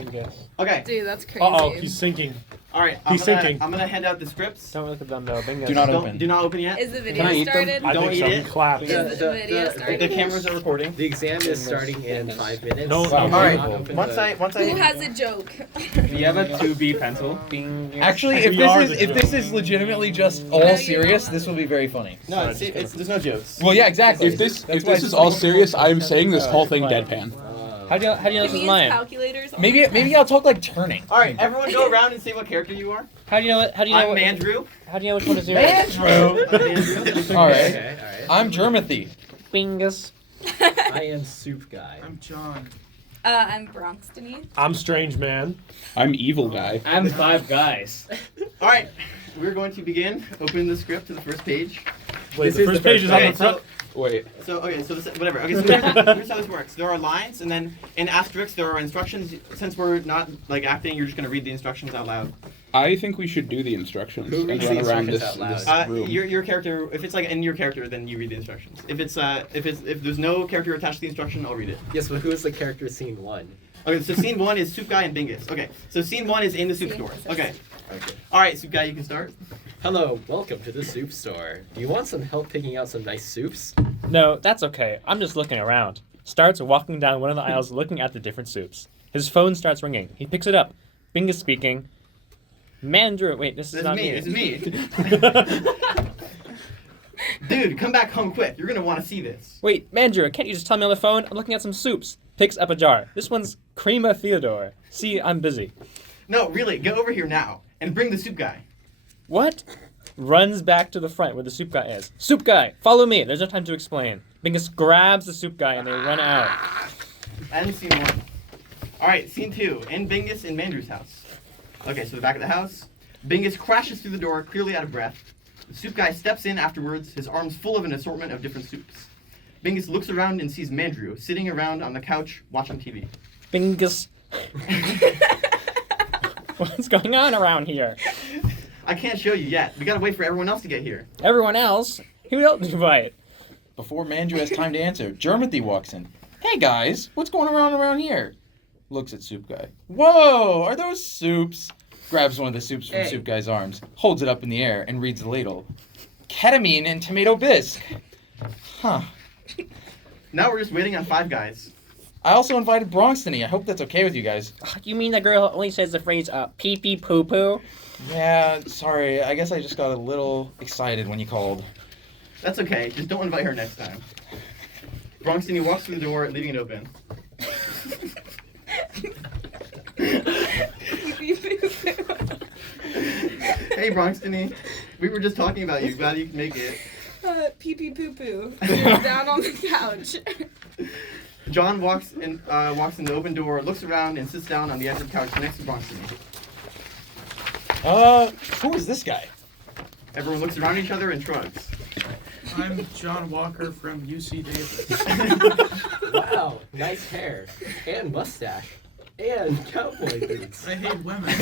Bingus. Okay. Dude, that's crazy. Uh-oh, he's sinking. All right. He's sinking. I'm gonna hand out the scripts. Don't look at them though. Bingus. Do not open. Do not open yet. Is the Can video I eat them? started? I Don't think eat so. it. Clap. Is the video started? The cameras are recording. The exam is starting in 5 minutes. No, so no. do All not right. open Once the- I Who has a joke? Do you have a 2B pencil? Bingus. Actually, We are the if this joke. is legitimately just No, all you serious, don't. this will be very funny. No, there's no jokes. Well, yeah, exactly. If this That's if why this it's is all like- serious, I'm saying this whole thing deadpan. Uh, How do you know Give this me is mine? calculators. Maybe I'll talk like turning. All right, everyone, go around and say what character you are. How do you know it? How do you know I'm what? Mandrew. How do you know which one is yours? Andrew. I'm Andrew. All right. Okay, alright. I'm Germathy. Bingus. I am Soup Guy. I'm John. I'm Bronxtony. I'm Strange Man. I'm evil guy. I'm 5 guys. All right, we're going to begin. Open the script to the first page. Wait, This the is first the page first is on Okay, the front. Wait. So this, whatever. Okay, so here's how this works. There are lines, and then in asterisks there are instructions. Since we're not like acting, you're just gonna read the instructions out loud. I think we should do the instructions Who and reads run the around instructions this out loud? room. Your character. If it's like in your character, then you read the instructions. If there's no character attached to the instruction, I'll read it. Yes, but who is the character scene 1? Okay, so scene 1 is Soup Guy and Bingus. Okay, so scene 1 is in the soup store. Okay. Okay. All right, Soup Guy, you can start. Hello, welcome to the soup store. Do you want some help picking out some nice soups? No, that's okay. I'm just looking around. Starts walking down one of the aisles looking at the different soups. His phone starts ringing. He picks it up. Bingus speaking. Mandrew, wait, this is This not is me. me. This is me. Dude, come back home quick. You're gonna want to see this. Wait, Mandrew, can't you just tell me on the phone? I'm looking at some soups. Picks up a jar. This one's Crema Theodore. See, I'm busy. No, really, get over here now and bring the Soup Guy. What? Runs back to the front where the soup guy is. Soup guy, follow me. There's no time to explain. Bingus grabs the soup guy and they run out. And scene 1. All right, scene 2. In Bingus and Mandrew's house. Okay, so the back of the house. Bingus crashes through the door, clearly out of breath. The Soup Guy steps in afterwards, his arms full of an assortment of different soups. Bingus looks around and sees Mandrew sitting around on the couch watching TV. Bingus. What's going on around here? I can't show you yet. We gotta wait for everyone else to get here. Everyone else? Who else invite? Before Mandrew has time to answer, Germathy walks in. Hey guys, what's going around here? Looks at Soup Guy. Whoa, are those soups? Grabs one of the soups from Soup Guy's arms, holds it up in the air, and reads the ladle. Ketamine and tomato bisque. Huh. Now we're just waiting on Five Guys. I also invited Bronxtony. I hope that's okay with you guys. You mean the girl who only says the phrase, pee pee poo poo? Yeah, sorry. I guess I just got a little excited when you called. That's okay. Just don't invite her next time. Bronxtony walks through the door, leaving it open. Hey, Bronxtony. We were just talking about you. Glad you can make it. Pee pee poo poo. Down on the couch. John walks in the open door, looks around, and sits down on the edge of the couch next to Bronxtony. Who is this guy? Everyone looks around each other and shrugs. I'm John Walker from UC Davis. Wow, nice hair. And mustache. And cowboy boots. I hate women.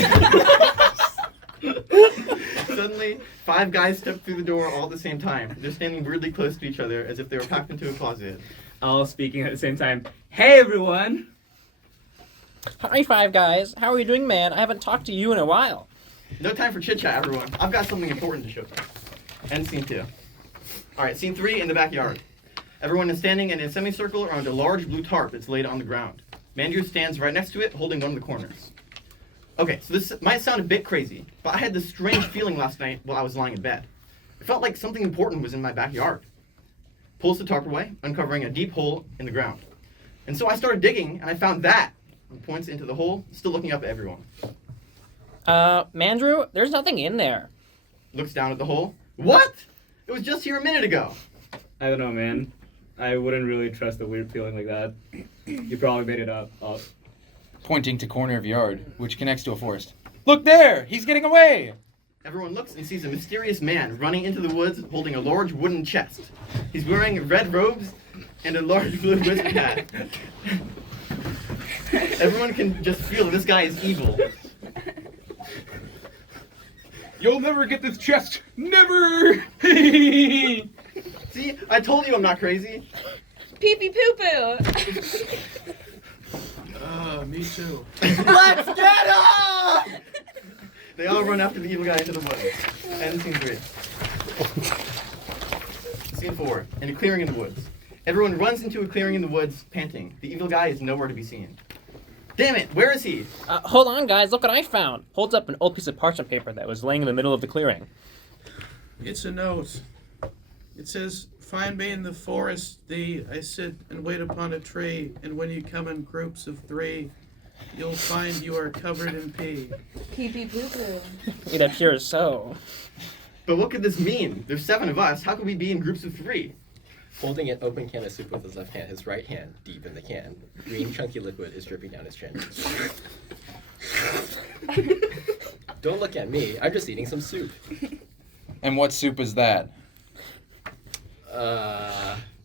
Suddenly, Five Guys step through the door all at the same time. They're standing weirdly close to each other as if they were packed into a closet. All speaking at the same time. Hey, everyone! Hi, Five Guys. How are you doing, man? I haven't talked to you in a while. No time for chit-chat, everyone. I've got something important to show you. And scene 2. Alright, scene 3 in the backyard. Everyone is standing in a semicircle around a large blue tarp that's laid on the ground. Mandrew stands right next to it, holding one of the corners. Okay, so this might sound a bit crazy, but I had this strange feeling last night while I was lying in bed. It felt like something important was in my backyard. Pulls the tarp away, uncovering a deep hole in the ground. And so I started digging, and I found that. And points into the hole, still looking up at everyone. Mandrew, there's nothing in there. Looks down at the hole. What? It was just here a minute ago. I don't know, man. I wouldn't really trust a weird feeling like that. You probably made it up. Pointing to corner of yard, which connects to a forest. Look there! He's getting away! Everyone looks and sees a mysterious man running into the woods holding a large wooden chest. He's wearing red robes and a large blue wizard hat. Everyone can just feel that this guy is evil. You'll never get this chest. Never! See, I told you I'm not crazy. Pee pee poo poo. Me too. Let's get up! They all run after the evil guy into the woods. End scene 3. Scene 4. In a clearing in the woods. Everyone runs into a clearing in the woods, panting. The evil guy is nowhere to be seen. Damn it! Where is he? Hold on, guys. Look what I found. Holds up an old piece of parchment paper that was laying in the middle of the clearing. It's a note. It says, "Find me in the forest. I sit and wait upon a tree, and when you come in groups of 3, you'll find you are covered in pee." Pee pee poo poo. It appears so. But what could this mean? There's 7 of us. How could we be in groups of 3? Holding an open can of soup with his left hand, his right hand deep in the can. Green chunky liquid is dripping down his chin. Don't look at me. I'm just eating some soup. And what soup is that?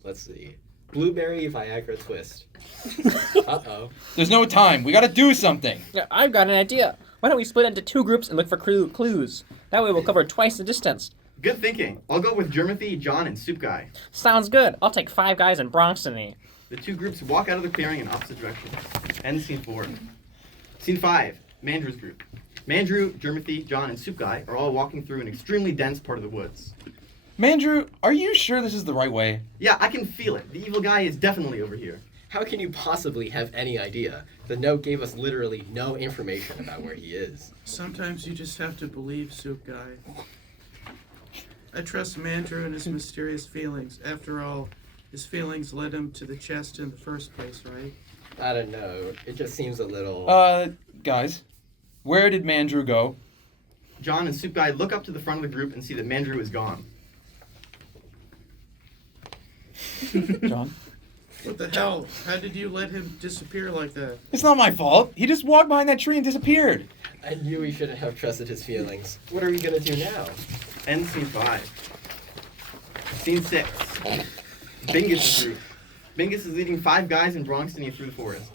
Let's see. Blueberry Viagra twist. Uh-oh. There's no time. We gotta do something. Yeah, I've got an idea. Why don't we split into 2 groups and look for clues? That way we'll cover twice the distance. Good thinking. I'll go with Germathy, John, and Soup Guy. Sounds good. I'll take 5 guys in Bronxtony. The 2 groups walk out of the clearing in opposite directions. End scene 4. Scene 5. Mandrew's group. Mandrew, Germathy, John, and Soup Guy are all walking through an extremely dense part of the woods. Mandrew, are you sure this is the right way? Yeah, I can feel it. The evil guy is definitely over here. How can you possibly have any idea? The note gave us literally no information about where he is. Sometimes you just have to believe, Soup Guy. I trust Mandrew and his mysterious feelings. After all, his feelings led him to the chest in the first place, right? I don't know. It just seems a little... Guys, where did Mandrew go? John and Soup Guy look up to the front of the group and see that Mandrew is gone. John? What the hell? How did you let him disappear like that? It's not my fault. He just walked behind that tree and disappeared. I knew we shouldn't have trusted his feelings. What are we gonna do now? End scene 5. Scene 6. Bingus' group. Bingus is leading 5 guys in Bronxtony through the forest.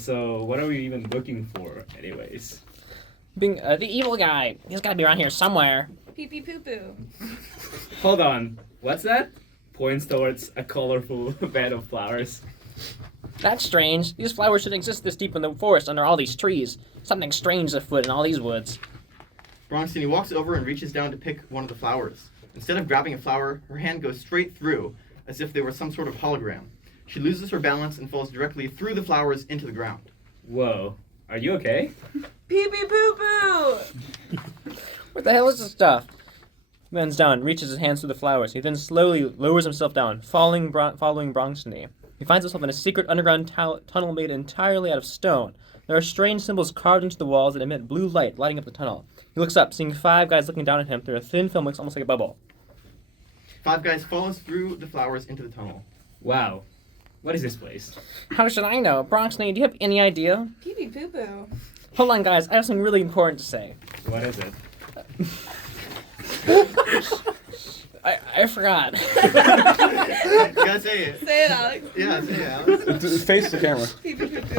So what are we even looking for, anyways? The evil guy. He's gotta be around here somewhere. Pee pee poo poo. Hold on. What's that? Points towards a colorful bed of flowers. That's strange. These flowers shouldn't exist this deep in the forest under all these trees. Something strange is afoot in all these woods. Bronxtony walks over and reaches down to pick one of the flowers. Instead of grabbing a flower, her hand goes straight through, as if they were some sort of hologram. She loses her balance and falls directly through the flowers into the ground. Whoa. Are you okay? Pee pee poo poo. What the hell is this stuff? He bends down, reaches his hands through the flowers. He then slowly lowers himself down, following Bronxtony. He finds himself in a secret underground tunnel made entirely out of stone. There are strange symbols carved into the walls that emit blue light, lighting up the tunnel. He looks up, seeing 5 guys looking down at him through a thin film that looks almost like a bubble. 5 guys follows through the flowers into the tunnel. Wow. What is this place? How should I know? Bronxtony, do you have any idea? Pee pee poo poo. Hold on, guys. I have something really important to say. What is it? I forgot. You gotta say it. Say it, Alex. Yeah, say it, Alex. Face the camera. Pee pee poo poo.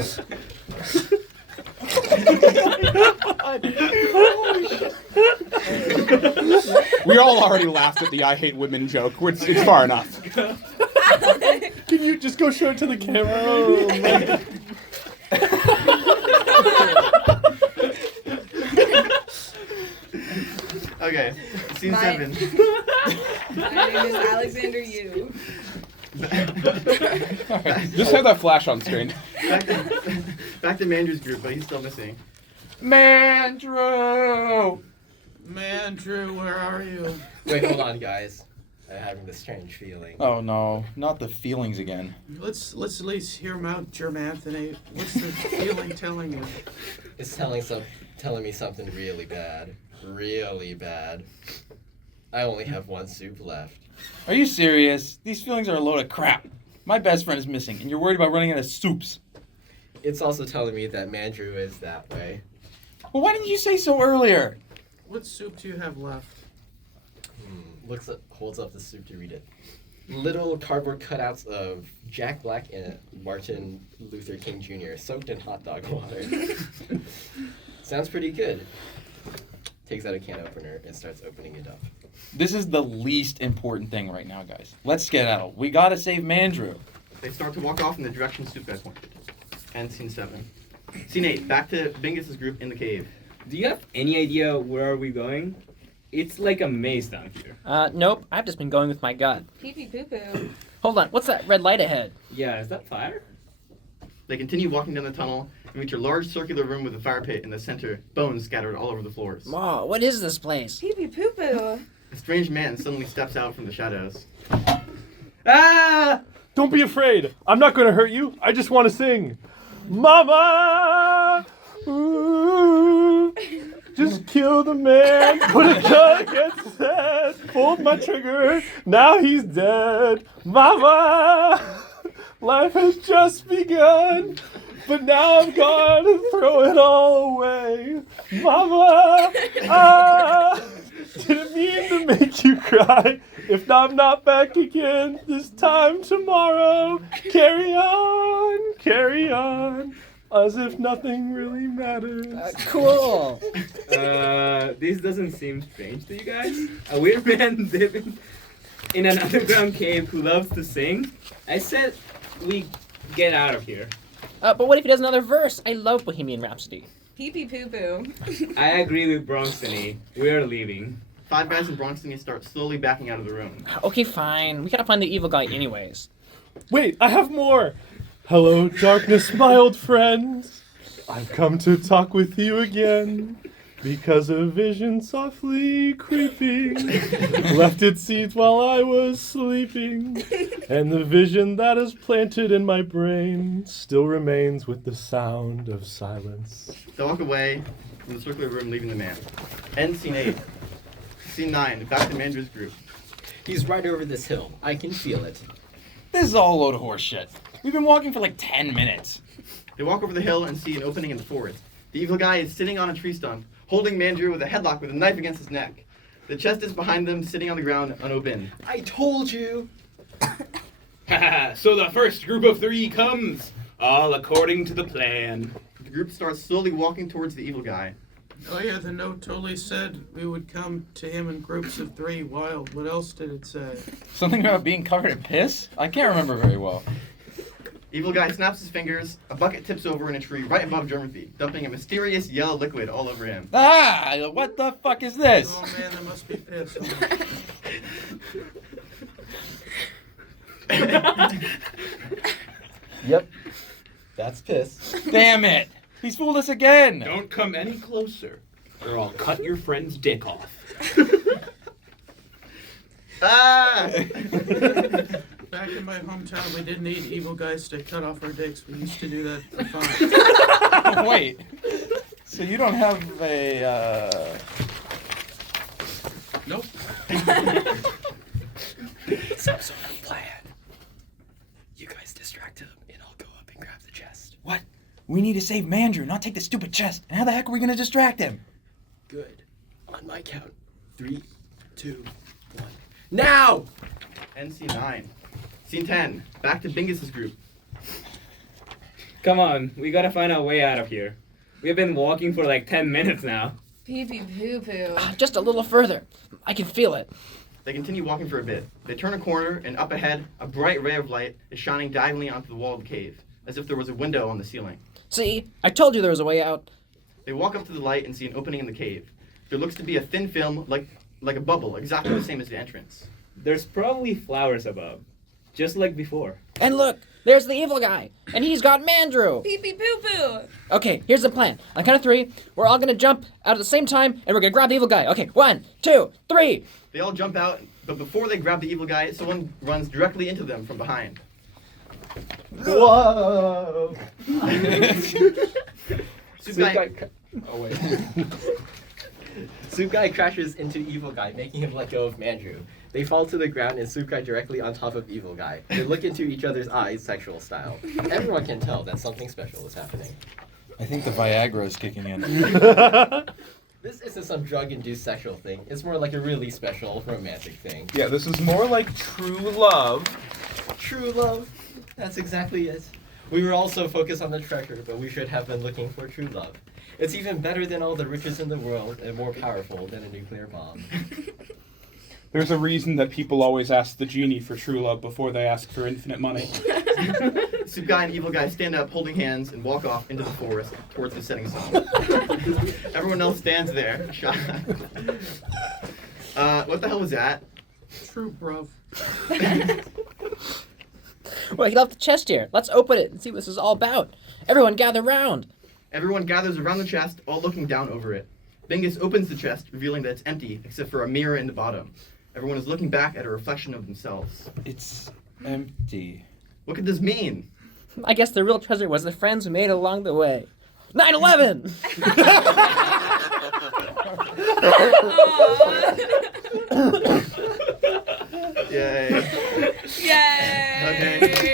We all already laughed at the "I hate women" joke. It's far enough. Can you just go show it to the camera? Oh, man. Okay, scene My- 7. My name is Alexander Yu. Just have that flash on screen. Back to Mandrew's group, but he's still missing. Mandrew! Mandrew, where are you? Wait, hold on, guys. I'm having this strange feeling. Oh no, not the feelings again. Let's at least hear him out, Germanthony. What's the feeling telling you? It's telling me something really bad. Really bad. I only have 1 soup left. Are you serious? These feelings are a load of crap. My best friend is missing, and you're worried about running out of soups. It's also telling me that Mandrew is that way. Well, why didn't you say so earlier? What soup do you have left? Holds up the soup to read it. Little cardboard cutouts of Jack Black and Martin Luther King Jr. soaked in hot dog water. Sounds pretty good. Takes out a can opener and starts opening it up. This is the least important thing right now, guys. Let's skedaddle. We gotta save Mandrew. They start to walk off in the direction Soup Guy pointed. And scene 7. Scene 8. Back to Bingus's group in the cave. Do you have any idea where are we going? It's like a maze down here. Nope. I've just been going with my gut. Pee pee poo poo. Hold on. What's that red light ahead? Yeah, is that fire? They continue walking down the tunnel and reach a large circular room with a fire pit in the center, bones scattered all over the floors. Whoa, what is this place? Pee pee poo poo. A strange man suddenly steps out from the shadows. Ah! Don't be afraid. I'm not going to hurt you. I just want to sing. Mama! Ooh, just kill the man. Put a gun against his head. Pulled my trigger. Now he's dead. Mama! Life has just begun. But now I'm gonna throw it all away. Mama! Ah! Didn't mean to make you cry. If I'm not back again this time tomorrow, carry on, as if nothing really matters. Cool. This doesn't seem strange to you guys? A weird man living in an underground cave who loves to sing? I said we get out of here. But what if he does another verse? I love Bohemian Rhapsody. Pee pee poo poo. I agree with Bronxony. We're leaving. 5 guys in Bronxton start slowly backing out of the room. Okay, fine. We gotta find the evil guy anyways. Wait, I have more. Hello, darkness, my old friend. I've come to talk with you again. Because a vision softly creeping left its seeds while I was sleeping. And the vision that is planted in my brain still remains with the sound of silence. They walk away from the circular room, leaving the man. End scene 8. Scene 9. Back to Mandra's group. He's right over this hill. I can feel it. This is all a load of horse shit. We've been walking for like 10 minutes. They walk over the hill and see an opening in the forest. The evil guy is sitting on a tree stump, holding Mandrew with a headlock with a knife against his neck. The chest is behind them, sitting on the ground, unopened. I told you. So the first group of 3 comes, all according to the plan. The group starts slowly walking towards the evil guy. Oh yeah, the note totally said we would come to him in groups of 3. Wild. What else did it say? Something about being covered in piss? I can't remember very well. Evil guy snaps his fingers, a bucket tips over in a tree right above Germothy, dumping a mysterious yellow liquid all over him. Ah! What the fuck is this? Oh man, that must be piss. Yep. That's piss. Damn it! He's fooled us again! Don't come any closer, or I'll cut your friend's dick off. Ah! Back in my hometown, we didn't need evil guys to cut off our dicks. We used to do that for fun. Wait. So you don't have a, Nope. Some sort of plan. You guys distract him, and I'll go up and grab the chest. What? We need to save Mandrew, not take the stupid chest. And how the heck are we gonna distract him? Good. On my count. 3, 2, 1. Now! End scene 9. Scene 10. Back to Bingus's group. Come on, we gotta find our way out of here. We've been walking for like 10 minutes now. Pee pee poo poo. Just a little further. I can feel it. They continue walking for a bit. They turn a corner, and up ahead, a bright ray of light is shining diagonally onto the wall of the cave, as if there was a window on the ceiling. See? I told you there was a way out. They walk up to the light and see an opening in the cave. There looks to be a thin film, like a bubble, exactly the same as the entrance. There's probably flowers above, just like before. And look, there's the evil guy. And he's got Mandrew. Pee pee poo poo. Okay, here's the plan. On count of 3, we're all gonna jump out at the same time, and we're gonna grab the evil guy. Okay, 1, 2, 3. They all jump out, but before they grab the evil guy, someone runs directly into them from behind. Whoa! Soup guy, Oh, wait. Soup Guy crashes into Evil Guy, making him let go of Mandrew. They fall to the ground and Soup Guy directly on top of Evil Guy. They look into each other's eyes, sexual style. Everyone can tell that something special is happening. I think the Viagra is kicking in. This isn't some drug-induced sexual thing. It's more like a really special romantic thing. Yeah, this is more like true love. True love. That's exactly it. We were also focused on the treasure, but we should have been looking for true love. It's even better than all the riches in the world and more powerful than a nuclear bomb. There's a reason that people always ask the genie for true love before they ask for infinite money. Soup Guy and Evil Guy stand up, holding hands, and walk off into the forest towards the setting sun. Everyone else stands there, shy. What the hell was that? True, bruv. Well, he left the chest here. Let's open it and see what this is all about. Everyone gather round. Everyone gathers around the chest, all looking down over it. Bingus opens the chest, revealing that it's empty, except for a mirror in the bottom. Everyone is looking back at a reflection of themselves. It's empty. What could this mean? I guess the real treasure was the friends we made along the way. 9/11! Yay. Yay! Okay.